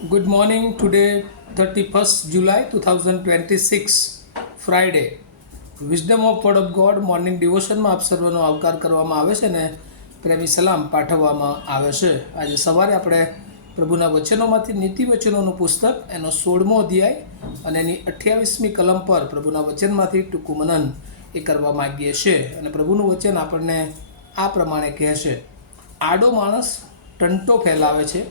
Good morning. Today, 31st July 2026, Friday. Wisdom of Word of God morning ડિવોશનમાં આપ સર્વનો આવકાર કરવામાં આવે છે ને પ્રેમી સલામ પાઠવવામાં આવે છે. આજે સવારે આપણે પ્રભુના વચનોમાંથી નીતિ વચનોનું પુસ્તક એનો 16મો અધ્યાય અને એની 28મી કલમ પર પ્રભુના વચનમાંથી ટૂંકું મનન એ કરવા માગીએ છીએ. અને પ્રભુનું વચન આપણને આ પ્રમાણે કહે છે: આડો માણસ ટંટો ફેલાવે છે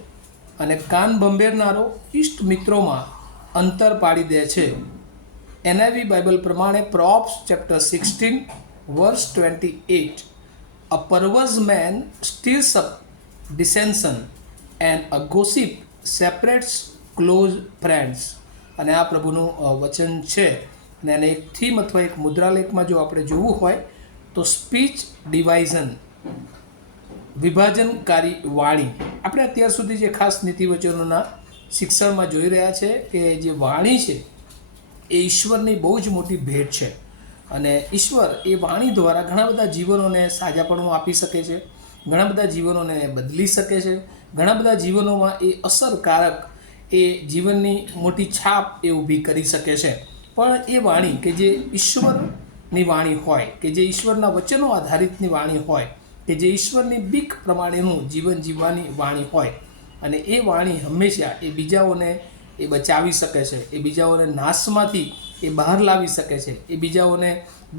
અને કાન ભંભેરનારો ઇષ્ટ મિત્રોમાં અંતર પાડી દે છે. NIV બાઇબલ પ્રમાણે props chapter 16 વર્સ 28, a perverse man stirs up dissension and a gossip separates close friends. અને આ પ્રભુનું વચન છે. અને એને એક થીમ અથવા એક મુદ્રાલેખમાં જો આપણે જોવું હોય તો સ્પીચ ડિવાઇઝન, વિભાજનકારી વાણી. આપણે અત્યાર સુધી જે ખાસ નીતિવચનોના શિક્ષણમાં જોઈ રહ્યા છે કે જે વાણી છે એ ઈશ્વરની બહુ જ મોટી ભેટ છે. અને ઈશ્વર એ વાણી દ્વારા ઘણા બધા જીવનોને સાજાપણું આપી શકે છે, ઘણા બધા જીવનોને બદલી શકે છે, ઘણા બધા જીવનોમાં એ અસરકારક એ જીવનની મોટી છાપ એ ઊભી કરી શકે છે. પણ એ વાણી કે જે ઈશ્વરની વાણી હોય, કે જે ઈશ્વરના વચનો આધારિતની વાણી હોય, કે જે ઈશ્વરની બીક પ્રમાણેનું જીવન જીવવાની વાણી હોય, અને એ વાણી હંમેશા એ બીજાઓને એ બચાવી શકે છે, એ બીજાઓને નાશમાંથી એ બહાર લાવી શકે છે, એ બીજાઓને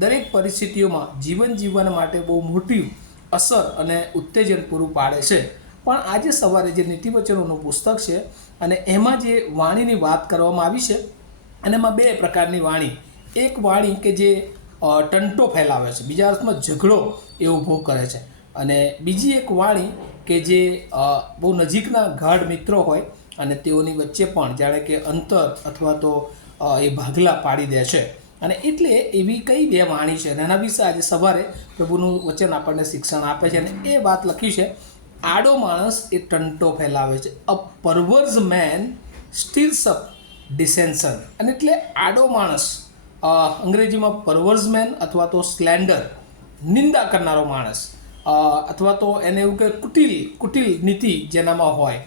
દરેક પરિસ્થિતિઓમાં જીવન જીવવા માટે બહુ મોટી અસર અને ઉત્તેજન પૂરું પાડે છે. પણ આજે સવારે જે નીતિવચનોનું પુસ્તક છે અને એમાં જે વાણીની વાત કરવામાં આવી છે, અને એમાં બે પ્રકારની વાણી. એક વાણી કે જે ટંટો ફેલાવે છે, બીજા અર્થમાં ઝઘડો એ ઊભો કરે છે. અને બીજી એક વાણી કે જે બહુ નજીકના ગાઢ મિત્રો હોય અને તેઓની વચ્ચે પણ જાણે કે અંતર અથવા તો એ ભાગલા પાડી દે છે. અને એટલે એવી કઈ બે વાણી છે અને એના વિશે આજે સવારે પ્રભુનું વચન આપણને શિક્ષણ આપે છે. અને એ વાત લખી છે: આડો માણસ એ ટંટો ફેલાવે છે, અ પરવર્સ મેન સ્ટીર્સ અપ ડિસેન્શન. અને એટલે આડો માણસ, અંગ્રેજીમાં પરવર્સ મેન અથવા તો સ્લેન્ડર, નિંદા કરનારો માણસ, અથવા તો એને એવું કે કુટિલ નીતિ જેનામાં હોય,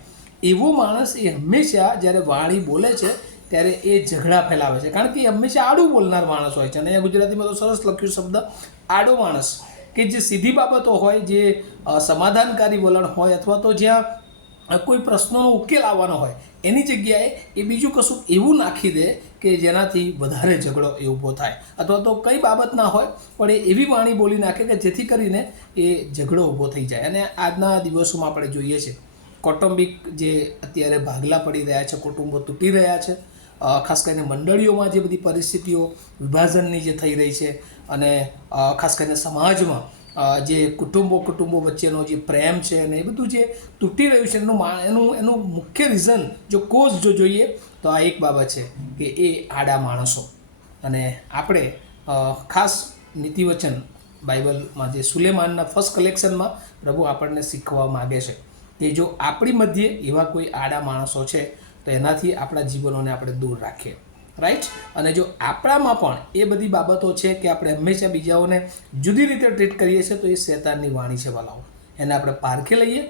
એવો માણસ એ હંમેશા જ્યારે વાણી બોલે છે ત્યારે એ ઝઘડા ફેલાવે છે. કારણ કે એ હંમેશા આડું બોલનાર માણસ હોય છે. અને અહીંયા ગુજરાતીમાં તો સરસ લખ્યું શબ્દ આડો માણસ, કે જે સીધી બાબતો હોય, જે સમાધાનકારી વલણ હોય, અથવા તો જ્યાં કોઈ પ્રશ્નોનો ઉકેલ આવવાનો હોય એની જગ્યાએ એ બીજું કશું એવું નાખી દે કે જેનાથી વધારે ઝઘડો એ ઊભો થાય, અથવા તો કઈ બાબત ના હોય પણ એ એવી વાણી બોલી નાખે કે જેથી કરીને એ ઝઘડો ઊભો થઈ જાય. અને આજના દિવસોમાં આપણે જોઈએ છે કૌટુંબિક જે અત્યારે ભાગલા પડી રહ્યા છે, કુટુંબો તૂટી રહ્યા છે, ખાસ કરીને મંડળીઓમાં જે બધી પરિસ્થિતિઓ વિભાજનની જે થઈ રહી છે, અને ખાસ કરીને સમાજમાં જે કુટુંબો વચ્ચેનો જે પ્રેમ છે અને એ બધું જે તૂટી રહ્યું છે એનું મુખ્ય રીઝન જો કોઝ જો જોઈએ તો આ એક બાબત છે કે એ આડા માણસો. અને આપણે ખાસ નીતિવચન બાઇબલમાં જે સુલેમાનના ફર્સ્ટ કલેક્શનમાં પ્રભુ આપણને શીખવા માગે છે કે જો આપણી મધ્યે એવા કોઈ આડા માણસો છે તો એનાથી આપણા જીવનોને આપણે દૂર રાખીએ, રાઈટ. અને જો આપણામાં પણ એ બધી બાબતો છે કે આપણે હંમેશા બીજાઓને જુદી રીતે ટ્રીટ કરીએ છીએ તો એ શેતાનની વાણી છે વાલાઓ. એને આપણે પારખી લઈએ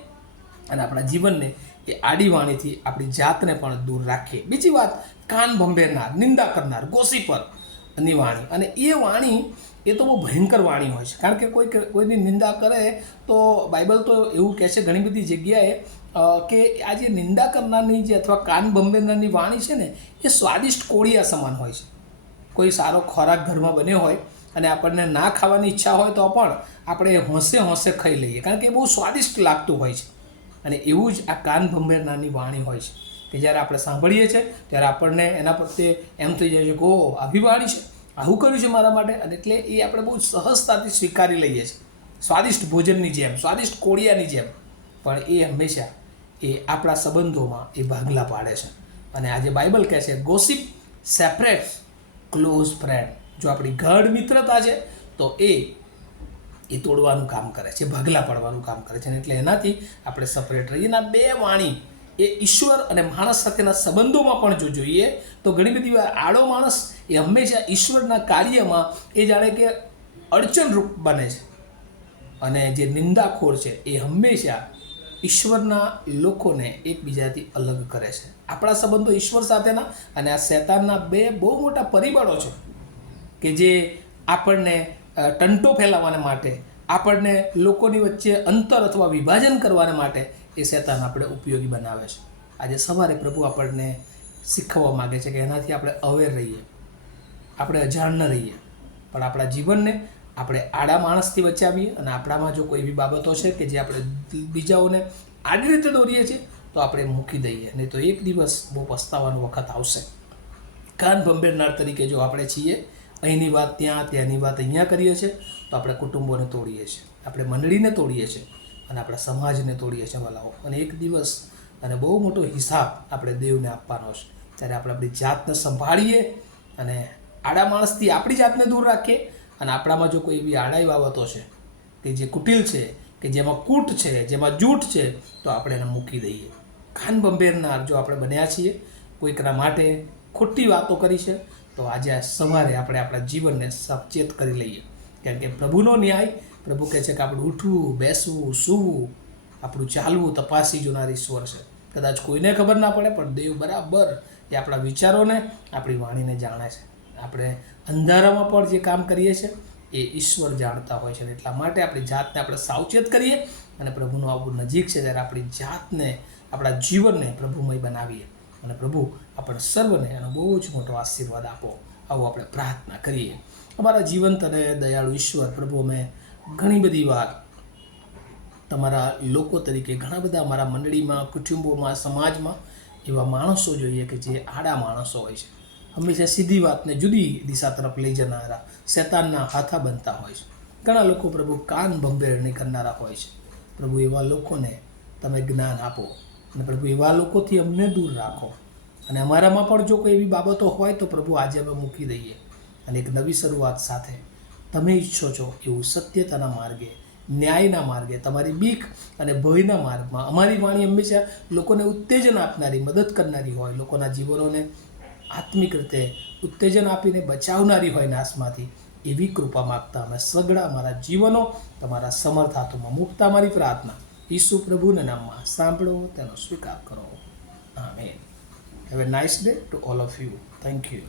અને આપણા જીવનને એ આડી વાણીથી આપણી જાતને પણ દૂર રાખીએ. બીજી વાત, કાન ભંભેરનાર, નિંદા કરનાર, ગોસિપરની વાણી. અને એ વાણી એ તો બહુ ભયંકર વાણી હોય છે. કારણ કે કોઈની નિંદા કરે તો બાઇબલ તો એવું કહે છે ઘણી બધી જગ્યાએ કે આ જે નિંદા કરનારની જે અથવા કાન ભંભેરનારની વાણી છે ને એ સ્વાદિષ્ટ કોળિયા સમાન હોય છે. કોઈ સારો ખોરાક ઘરમાં બન્યો હોય અને આપણને ના ખાવાની ઈચ્છા હોય તો પણ આપણે હોંશે ખાઈ લઈએ, કારણ કે એ બહુ સ્વાદિષ્ટ લાગતું હોય છે. અને એવું જ આ કાન ભંભેરનારની વાણી હોય છે કે જ્યારે આપણે સાંભળીએ છીએ ત્યારે આપણને એના પ્રત્યે એમ થઈ જાય છે કે ઓહ, આવી વાણી છે, આવું કર્યું છે મારા માટે. અને એટલે એ આપણે બહુ સહજતાથી સ્વીકારી લઈએ છીએ, સ્વાદિષ્ટ ભોજનની જેમ, સ્વાદિષ્ટ કોળિયાની જેમ. પણ એ હંમેશા એ આપણા સંબંધોમાં એ ભાગલા પાડે છે. અને આજે બાઇબલ કહે છે ગોસિપ સેપરેટ્સ ક્લોઝ ફ્રેન્ડ. જો આપણી ગાઢ મિત્રતા છે તો એ તોડવાનું કામ કરે છે, ભાગલા પાડવાનું કામ કરે છે. અને એટલે એનાથી આપણે સપરેટ રહીએ. એના બે વાણી એ ઈશ્વર અને માણસ સાથેના સંબંધોમાં પણ જો જોઈએ તો ઘણી બધી વાર આડો માણસ એ હંમેશા ઈશ્વરના કાર્યમાં એ જાણે કે અડચણરૂપ બને છે, અને જે નિંદાખોર છે એ હંમેશા ઈશ્વરના લોકોને એકબીજાથી અલગ કરે છે. આપણા સંબંધો ઈશ્વર સાથેના અને આ શૈતાનના બે બહુ મોટા પરિબળો છે કે જે આપણને ટંટો ફેલાવવાને માટે, આપણને લોકોની વચ્ચે અંતર અથવા વિભાજન કરવાને માટે એ શૈતાન આપણે ઉપયોગી બનાવે છે. આજે સવારે પ્રભુ આપણને શીખવવા માગે છે કે એનાથી આપણે અવેર રહીએ, આપણે અજાણ ન રહીએ, પણ આપણા જીવનને આપણે આડા માણસથી બચાવીએ અને આપણામાં જો કોઈ એવી બાબતો છે કે જે આપણે બીજાઓને આડી રીતે દોરીએ છીએ તો આપણે મૂકી દઈએ, નહીં તો એક દિવસ બહુ પસ્તાવાનો વખત આવશે. કાન ભંભેરનાર તરીકે જો આપણે છીએ, અહીંની વાત ત્યાં, ત્યાંની વાત અહીંયા કરીએ છીએ, તો આપણે કુટુંબોને તોડીએ છીએ, આપણે મંડળીને તોડીએ છીએ અને આપણા સમાજને તોડીએ છીએ વલાઓ. અને એક દિવસ અને બહુ મોટો હિસાબ આપણે દેવને આપવાનો છે. ત્યારે આપણે આપણી જાતને સંભાળીએ અને આડા માણસથી આપણી જાતને દૂર રાખીએ, અને આપણામાં જો કોઈ એવી આડાઈ બાબતો છે કે જે કુટિલ છે, કે જેમાં કૂટ છે, જેમાં જૂઠ છે, તો આપણે એને મૂકી દઈએ. કાન બંભેરનાર જો આપણે બન્યા છીએ, કોઈકના માટે ખોટી વાતો કરી છે, તો આજે સવારે આપણે આપણા જીવનને સચેત કરી લઈએ. કારણ કે પ્રભુનો ન્યાય, પ્રભુ કહે છે કે આપણું ઉઠવું, બેસવું, સૂવું, આપણું ચાલવું તપાસી જોનાર ઈશ્વર છે. કદાચ કોઈને ખબર ના પડે, પણ દેવ બરાબર એ આપણા વિચારોને, આપણી વાણીને જાણે છે. આપણે અંધારામાં પણ જે કામ કરીએ છીએ એ ઈશ્વર જાણતા હોય છે. એટલા માટે આપણી જાતને આપણે સાવચેત કરીએ અને પ્રભુનું આવવું નજીક છે ત્યારે આપણી જાતને, આપણા જીવનને પ્રભુમય બનાવીએ અને પ્રભુ આપણે સર્વને એનો બહુ જ મોટો આશીર્વાદ આપો. આવું આપણે પ્રાર્થના કરીએ. અમારા જીવંત અને દયાળુ ઈશ્વર, પ્રભુ અમે ઘણી બધી વાર તમારા લોકો તરીકે ઘણા બધા અમારા મંડળીમાં, કુટુંબોમાં, સમાજમાં એવા માણસો જોઈએ કે જે આડા માણસો હોય છે, હંમેશા સીધી વાતને જુદી દિશા તરફ લઈ જનારા, શૈતાનના હાથા બનતા હોય છે. ઘણા લોકો પ્રભુ કાન બંભેરણી કરનારા હોય છે. પ્રભુ એવા લોકોને તમે જ્ઞાન આપો અને પ્રભુ એવા લોકોથી અમને દૂર રાખો. અને અમારામાં પણ જો કોઈ એવી બાબતો હોય તો પ્રભુ આજે અમે મૂકી દઈએ અને એક નવી શરૂઆત સાથે તમે ઈચ્છો છો એવું સત્યતાના માર્ગે, ન્યાયના માર્ગે, તમારી બીક અને ભયના માર્ગમાં અમારી વાણી હંમેશા લોકોને ઉત્તેજન આપનારી, મદદ કરનારી હોય, લોકોના જીવનોને આત્મિક રીતે ઉત્તેજન આપીને બચાવનારી હોય નાશમાંથી, એવી કૃપા માગતા અમે સગડા અમારા જીવનો તમારા સમર્થ હાથોમાં મૂકતા અમારી પ્રાર્થના ઈસુ પ્રભુના નામમાં સાંભળો, તેનો સ્વીકાર કરો. Amen. Have a nice day to all of you. Thank you.